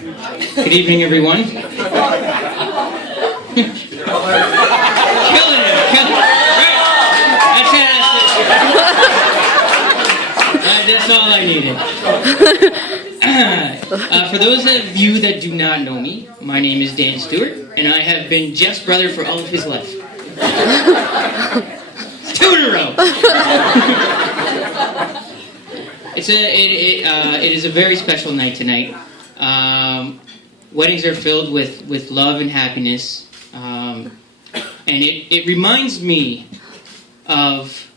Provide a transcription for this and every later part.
Good evening, everyone. Killing it. Right. That's all I needed. For those of you that do not know me, my name is Dan Stewart, and I have been Jeff's brother for all of his life. It's 2 in a row. It is a very special night tonight. Weddings are filled with love and happiness, and it reminds me of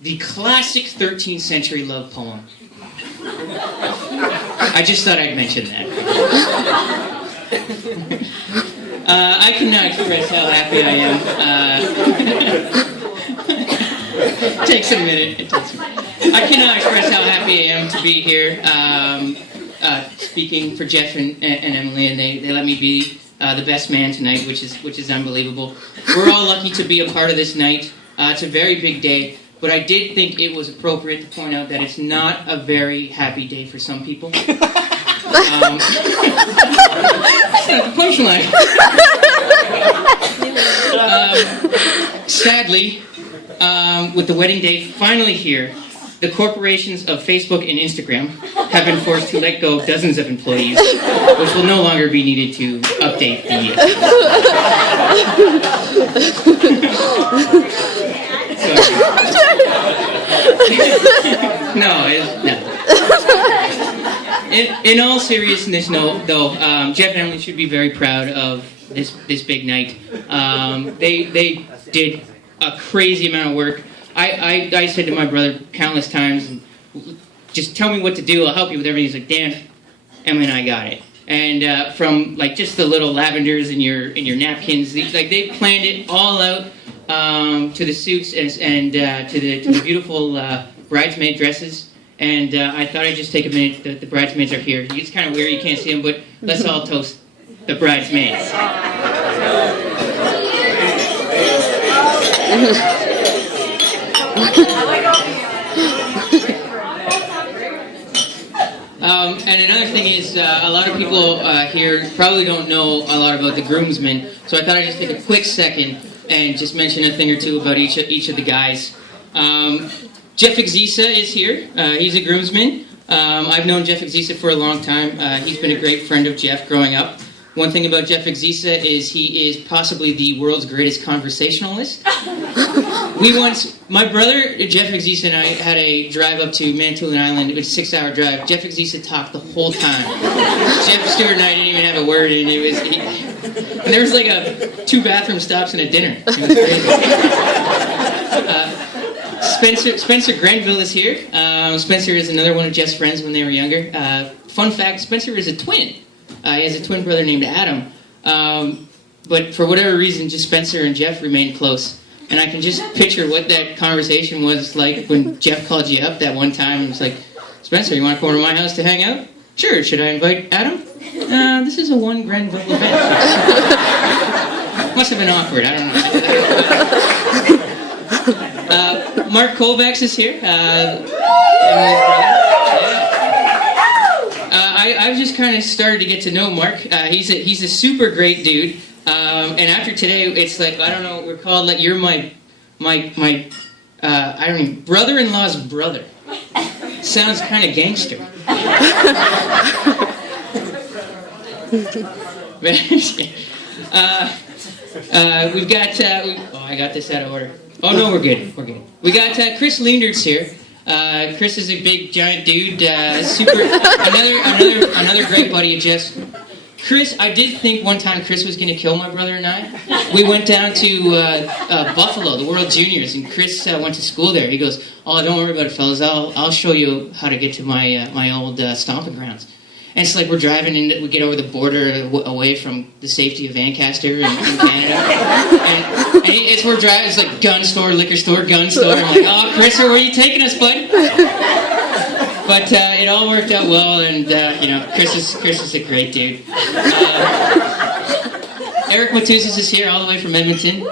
the classic 13th century love poem. I just thought I'd mention that. I cannot express how happy I am. It takes a minute. I cannot express how happy I am to be here, speaking for Jeff and Emily, and they let me be the best man tonight, which is unbelievable. We're all lucky to be a part of this night. It's a very big day, but I did think it was appropriate to point out that it's not a very happy day for some people. That's not the punchline. Sadly, with the wedding day finally here, the corporations of Facebook and Instagram have been forced to let go of dozens of employees, which will no longer be needed to update the... No. In all seriousness, though, Jeff and Emily should be very proud of this big night. They did a crazy amount of work. I said to my brother countless times, just tell me what to do, I'll help you with everything. He's like, Dan, Emily and I got it. And from like just the little lavenders in your napkins, they planned it all out, to the suits and to the beautiful bridesmaid dresses. And I thought I'd just take a minute. The bridesmaids are here. It's kind of weird, you can't see them, but let's all toast the bridesmaids. And another thing is, a lot of people here probably don't know a lot about the groomsmen, so I thought I'd just take a quick second and just mention a thing or two about each of the guys. Jeff Exisa is here. He's a groomsman. I've known Jeff Exisa for a long time. He's been a great friend of Jeff growing up. One thing about Jeff Exisa is he is possibly the world's greatest conversationalist. My brother, Jeff Exisa, and I had a drive up to Manitoulin Island. It was a 6-hour drive. Jeff Exisa talked the whole time. Jeff Stewart and I didn't even have a word, and and there was like 2 bathroom stops and a dinner. It was crazy. Spencer Grenville is here. Spencer is another one of Jeff's friends when they were younger. Fun fact, Spencer is a twin. He has a twin brother named Adam. But for whatever reason, just Spencer and Jeff remained close. And I can just picture what that conversation was like when Jeff called you up that one time and was like, Spencer, you want to come over to my house to hang out? Sure, should I invite Adam? This is a one Grenville event. Must have been awkward, I don't know. Mark Kovacs is here. Emily's brother. I've just kind of started to get to know Mark. He's a super great dude. And after today, it's like, I don't know what we're called. Like, you're my I don't know, brother-in-law's brother. Sounds kind of gangster. We've got. I got this out of order. Oh no, we're good. We got Chris Leendertz here. Chris is a big, giant dude. Another great buddy of Jeff's. Chris, I did think one time Chris was going to kill my brother and I. We went down to Buffalo, the World Juniors, and Chris went to school there. He goes, "Oh, don't worry about it, fellas. I'll show you how to get to my old stomping grounds." And it's like we're driving and we get over the border away from the safety of Ancaster in Canada. And it's we're driving, it's like gun store, liquor store, gun store. I'm like, "Oh, Chris, where are you taking us, bud?" But it all worked out well, and Chris is a great dude. Eric Matusas is here all the way from Edmonton.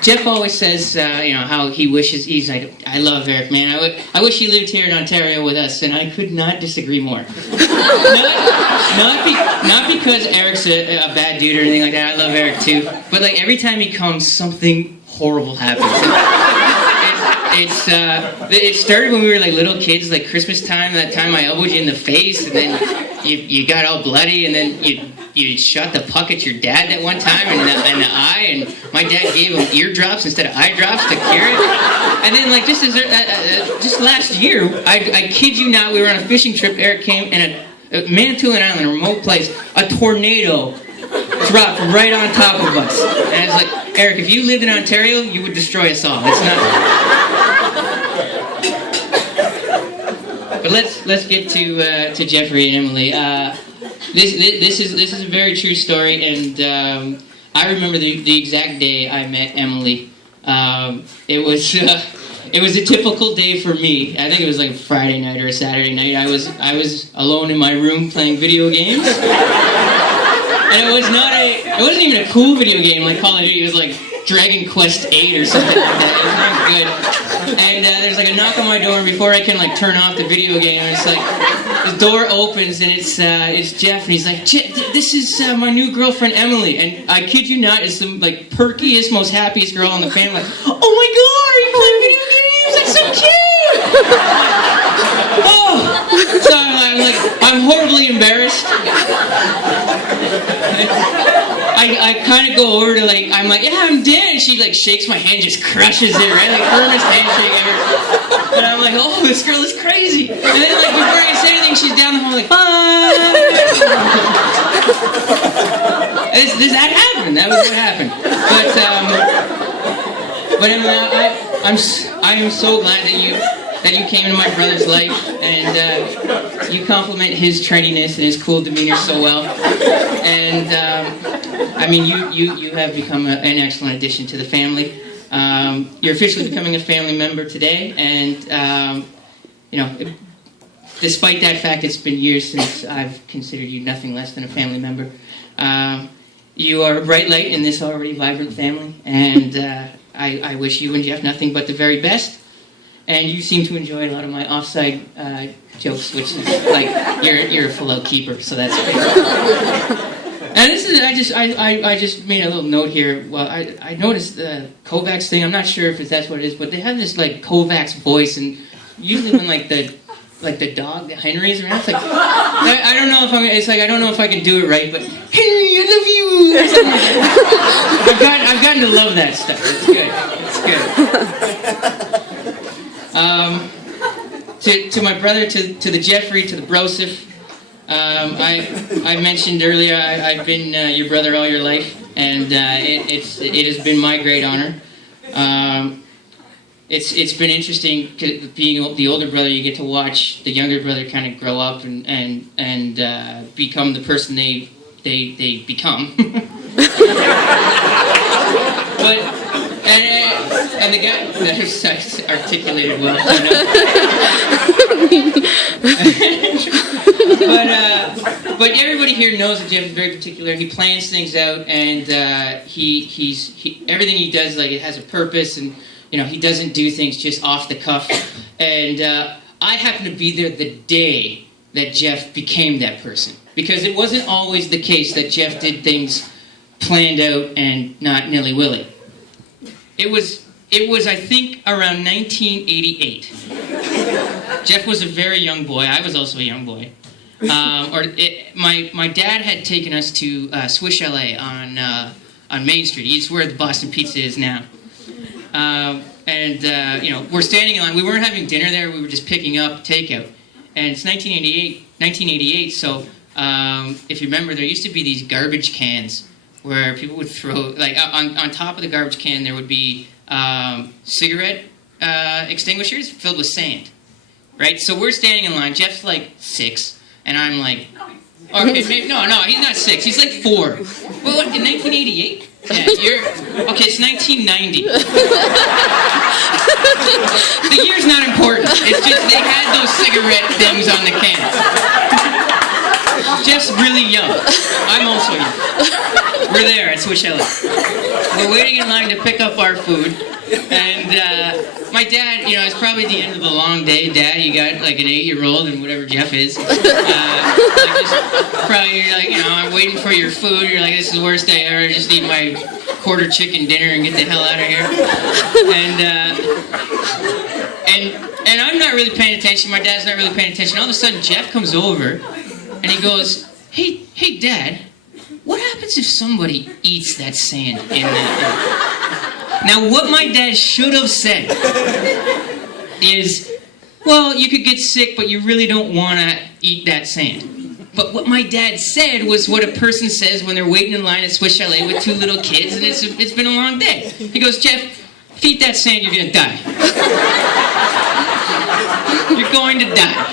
Jeff always says, how he wishes, he's like, I love Eric, man. I wish he lived here in Ontario with us, and I could not disagree more. not because Eric's a bad dude or anything like that. I love Eric too. But like every time he comes, something horrible happens. It started when we were like little kids, like Christmas time. That time I elbowed you in the face, and then you got all bloody, and then you shot the puck at your dad that one time in the eye, and my dad gave him eardrops instead of eye drops to cure it. And then like just last year, I kid you not, we were on a fishing trip. Eric came, and at Manitoulin Island, a remote place, a tornado dropped right on top of us. And it's like, Eric, if you lived in Ontario, you would destroy us all. It's not. But let's get to Jeffrey and Emily. This is a very true story, and I remember the exact day I met Emily. It was a typical day for me. I think it was like a Friday night or a Saturday night. I was alone in my room playing video games, and it wasn't even a cool video game like Call of Duty. It was like Dragon Quest 8 or something like that. It was not good. And there's like a knock on my door, and before I can like turn off the video game, it's like the door opens, and it's Jeff, and he's like, this is my new girlfriend Emily, and I kid you not, it's the like perkiest, most happiest girl in the family. Like, oh my god, are you playing video games? That's so cute! Oh, so I'm horribly embarrassed. I kind of go over to like, I'm like, yeah, I'm dead. And she like shakes my hand, just crushes it, right? Like firmest handshake ever. And I'm like, oh, this girl is crazy. And then like before I can say anything, she's down the hall like, bye. That happened. That was what happened. But I am so glad that you came into my brother's life, and you compliment his trendiness and his cool demeanor so well. And I mean, you have become an excellent addition to the family. You're officially becoming a family member today, and despite that fact, it's been years since I've considered you nothing less than a family member. You are a bright light in this already vibrant family, and I wish you and Jeff nothing but the very best. And you seem to enjoy a lot of my offside jokes, which is like you're a full-out keeper, so that's great. And this is I just made a little note here. Well, I noticed the Kovacs thing. I'm not sure if that's what it is, but they have this like Kovacs voice, and usually when like the dog, the Henry is around, it's like I don't know if I don't know if I can do it right, but Henry, I love you. Or something like that. I've gotten to love that stuff. It's good. It's good. To my brother, to the Jeffrey, to the Broseph. I mentioned earlier I've been your brother all your life, and it has been my great honor. It's been interesting being the older brother. You get to watch the younger brother kind of grow up and become the person they become. But and the guy that's articulated well. But everybody here knows that Jeff is very particular. He plans things out, and he's everything he does, like, it has a purpose, and he doesn't do things just off the cuff. And I happened to be there the day that Jeff became that person, because it wasn't always the case that Jeff did things planned out and not nilly-willy. It was I think around 1988. Jeff was a very young boy. I was also a young boy. My dad had taken us to Swiss Chalet on Main Street. It's where the Boston Pizza is now. We're standing in line. We weren't having dinner there. We were just picking up takeout. And it's 1988. So if you remember, there used to be these garbage cans where people would throw, like, on top of the garbage can there would be cigarette extinguishers filled with sand. Right? So we're standing in line. Jeff's like 6. And I'm like, okay, maybe, no, he's not 6. He's like 4. Well, what, in 1988? Yeah, okay, it's 1990. The year's not important. It's just they had those cigarette things on the cans. Jeff's really young. I'm also young. We're there at Swiss Chalet. we're waiting in line to pick up our food, and my dad, it's probably the end of the long day. Dad, you got like an 8-year-old and whatever Jeff is. Probably you're like, I'm waiting for your food. You're like, this is the worst day ever. Just eat my quarter chicken dinner and get the hell out of here. And I'm not really paying attention. My dad's not really paying attention. All of a sudden, Jeff comes over and he goes, Hey, Dad, what happens if somebody eats that sand in that? Now, what my dad should have said is, well, you could get sick, but you really don't want to eat that sand. But what my dad said was what a person says when they're waiting in line at Swiss Chalet with 2 little kids, and it's been a long day. He goes, Jeff, if you eat that sand, you're going to die. You're going to die.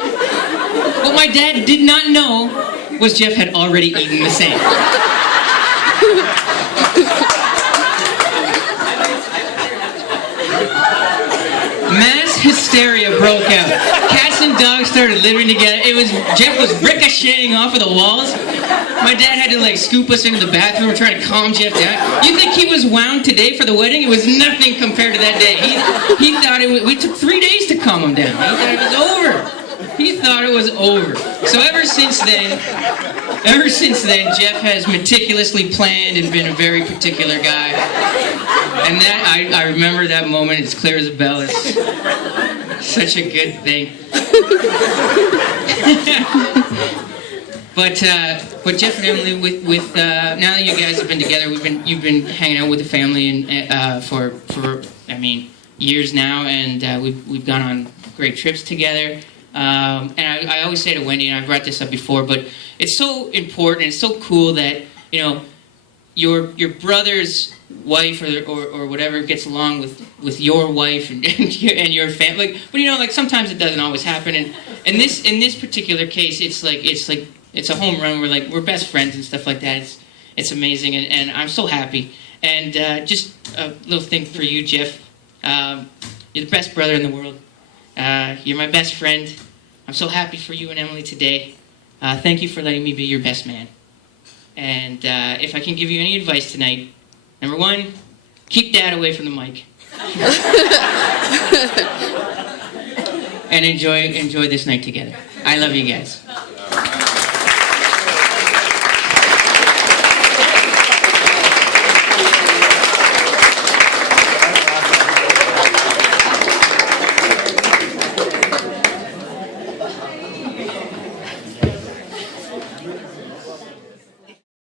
What my dad did not know was Jeff had already eaten the sand. Mass hysteria broke out. Cats and dogs started living together. Jeff was ricocheting off of the walls. My dad had to scoop us into the bathroom and try to calm Jeff down. You think he was wound today for the wedding? It was nothing compared to that day. He thought we took 3 days to calm him down. He thought it was over. He thought it was over. So ever since then, Jeff has meticulously planned and been a very particular guy. And that, I remember that moment as clear as a bell. It's such a good thing. But Jeff and Emily, with now that you guys have been together, you've been hanging out with the family and for years now, and we've gone on great trips together. And I always say to Wendy, and I've brought this up before, but it's so important, it's so cool that your brother's wife or whatever gets along with your wife and your family. But sometimes it doesn't always happen. And in this particular case, it's a home run. We're best friends and stuff like that. It's amazing, and I'm so happy. And just a little thing for you, Jeff. You're the best brother in the world. You're my best friend. I'm so happy for you and Emily today. Thank you for letting me be your best man. And if I can give you any advice tonight, number 1, keep Dad away from the mic. And enjoy this night together. I love you guys.